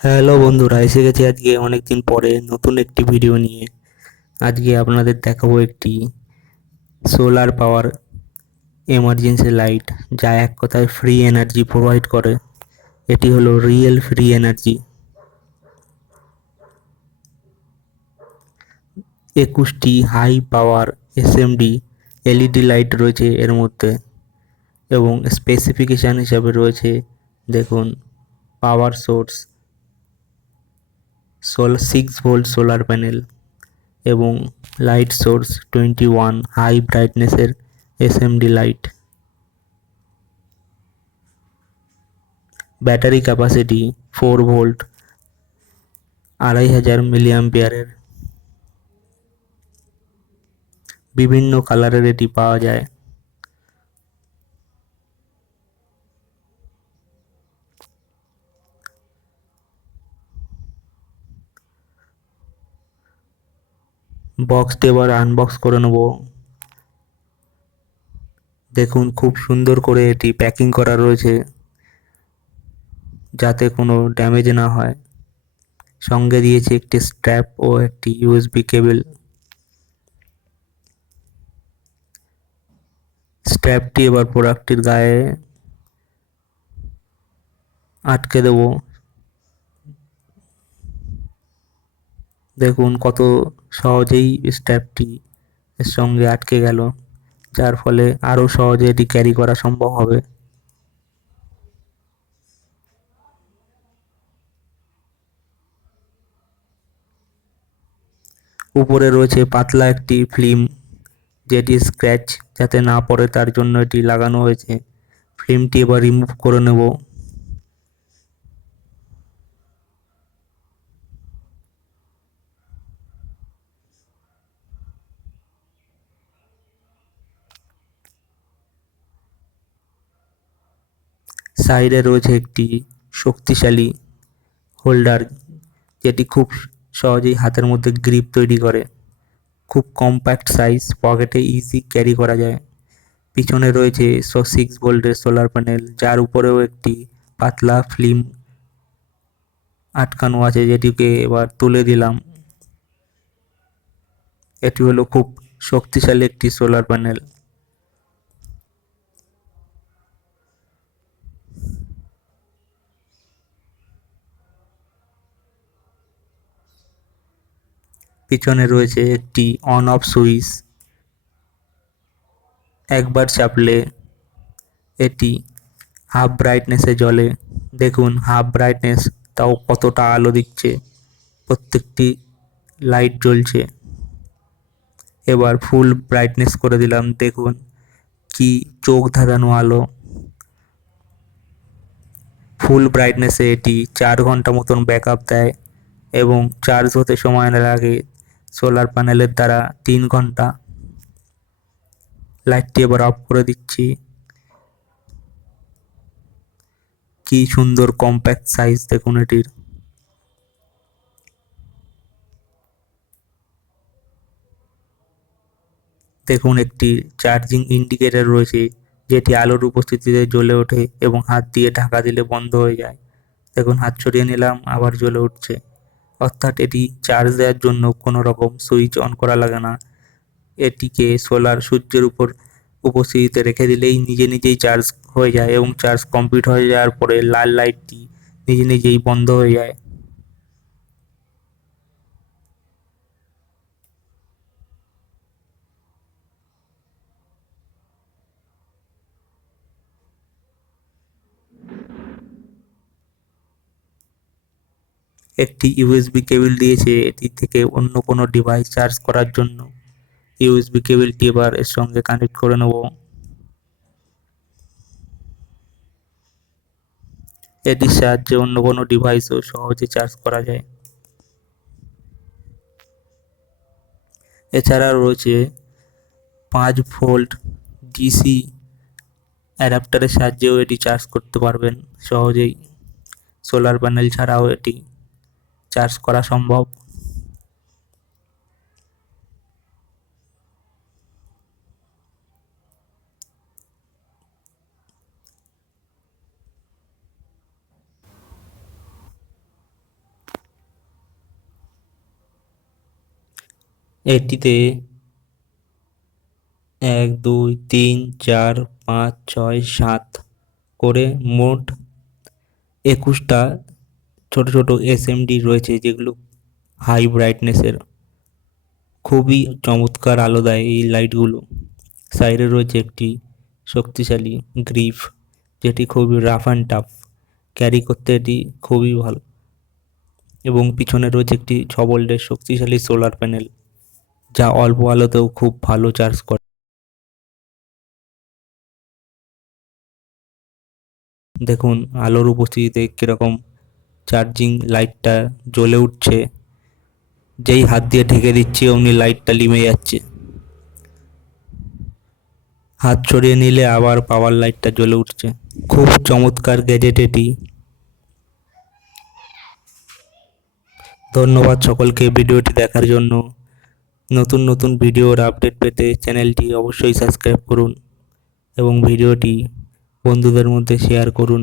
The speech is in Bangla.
হ্যালো বন্ধুরা, এসে গেছি আজকে অনেকদিন পরে নতুন একটি ভিডিও নিয়ে। আজকে আপনাদের দেখাবো একটি সোলার পাওয়ার এমার্জেন্সি লাইট, যা এক কথায় ফ্রি এনার্জি প্রোভাইড করে। এটি হলো রিয়েল ফ্রি এনার্জি। 21টি high power SMD LED light রয়েছে এর মধ্যে, এবং স্পেসিফিকেশান হিসাবে রয়েছে, দেখুন, power source 6 volt solar panel এবং লাইট সোর্স 21 হাই ব্রাইটনেসের SMD light. Battery capacity 4 volt, 2500 মিলিঅ্যাম্পিয়ারের। বিভিন্ন কালারের এটি পাওয়া যায়। বক্সটি এবার আনবক্স করে নেব। দেখুন, খুব সুন্দর করে এটি প্যাকিং করা রয়েছে যাতে কোনো ড্যামেজ না হয়। সঙ্গে দিয়েছে একটি স্ট্র্যাপ ও একটি ইউএসবি কেবল। স্ট্র্যাপটি এবার প্রোডাক্টটির গায়ে আটকে দেব। দেখুন কত সহজেই স্ট্র্যাপটি এর সঙ্গে আটকে গেল, যার ফলে আরও সহজে এটি ক্যারি করা সম্ভব হবে। উপরে রয়েছে পাতলা একটি ফিল্ম, যেটি স্ক্র্যাচ যাতে না পড়ে তার জন্য এটি লাগানো হয়েছে। ফিল্মটি এবার রিমুভ করে নেব। সাইডে রয়েছে একটি শক্তিশালী হোল্ডার, যেটি খুব সহজেই হাতের মধ্যে গ্রিপ তৈরি করে। খুব কম্প্যাক্ট সাইজ, পকেটে ইজি ক্যারি করা যায়। পিছনে রয়েছে 6 ভোল্টের সোলার প্যানেল, যার উপরেও একটি পাতলা ফিল্ম আটকানো আছে, যেটিকে এবার তুলে দিলাম। এটি হলো খুব শক্তিশালী একটি সোলার প্যানেল। পিছনে রয়েছে একটি অন অফ সুইচ, একবার চাপলে এটি হাফ ব্রাইটনেসে জ্বলে। দেখুন হাফ ব্রাইটনেস, তাও কতটা আলো দিচ্ছে, প্রত্যেকটি লাইট জ্বলছে। এবার ফুল ব্রাইটনেস করে দিলাম, দেখুন কি চোখ ধাঁধানো আলো। ফুল ব্রাইটনেসে এটি 4 ঘন্টা মতন ব্যাকআপ দেয় এবং চার্জ হতে সময় লাগে সোলার প্যানেলের দ্বারা 3 ঘন্টা। লাইটটি এবার অফ করে দিচ্ছি। কি সুন্দর কম্প্যাক্ট সাইজ দেখুন এটির। দেখুন একটি চার্জিং ইন্ডিকেটর রয়েছে, যেটি আলোর উপস্থিতিতে জ্বলে ওঠে এবং হাত দিয়ে ঢাকা দিলে বন্ধ হয়ে যায়। দেখুন হাত সরিয়ে নিলাম, আবার জ্বলে উঠছে। অর্থাৎ এটি চার্জ দেওয়ার জন্য কোনো রকম সুইচ অন করা লাগে না। এটিকে সূর্যের উপর উপস্থিতিতে রেখে দিলেই নিজে নিজেই চার্জ হয়ে যায় এবং চার্জ কমপ্লিট হয়ে যাওয়ার পরে লাল লাইটটি নিজে নিজেই বন্ধ হয়ে যায়। একটি ইউএসবি কেবল দিয়েছে এটি থেকে অন্য কোনো ডিভাইস চার্জ করার জন্য। ইউএসবি কেবলটি এবার এর সঙ্গে কানেক্ট করে নেব। এটির সাহায্যে অন্য কোনো ডিভাইসও সহজে চার্জ করা যায়। এছাড়া রয়েছে 5 ভোল্ট ডিসি অ্যাডাপ্টারের সাহায্যেও এটি চার্জ করতে পারবেন সহজেই। সোলার প্যানেল ছাড়াও এটি চার্জ করা সম্ভব। এটিতে 1 2 3 4 5 6 7 করে মোট 21টা ছোট ছোট এসএমডি রয়েছে, যেগুলো হাই ব্রাইটনেসের। খুবই চমৎকার আলো দেয় এই লাইটগুলো। সাইডে রয়েছে একটি শক্তিশালী গ্রিপ, যেটি খুবই রাফ অ্যান্ড টাফ, ক্যারি করতে এটি খুবই ভালো। এবং পিছনে রয়েছে একটি 6 ভোল্টের শক্তিশালী সোলার প্যানেল, যা অল্প আলোতেও খুব ভালো চার্জ করে। দেখুন আলোর উপস্থিতিতে কিরকম চার্জিং লাইটটা জ্বলে উঠছে। যেই হাত দিয়ে ঢেকে দিচ্ছি অমনি লাইটটা লিমে যাচ্ছে। হাত সরিয়ে নিলে আবার পাওয়ার লাইটটা জ্বলে উঠছে। খুব চমৎকার গ্যাজেট এটি। ধন্যবাদ সকলকে ভিডিওটি দেখার জন্য। নতুন নতুন ভিডিওর আপডেট পেতে চ্যানেলটি অবশ্যই সাবস্ক্রাইব করুন এবং ভিডিওটি বন্ধুদের মধ্যে শেয়ার করুন।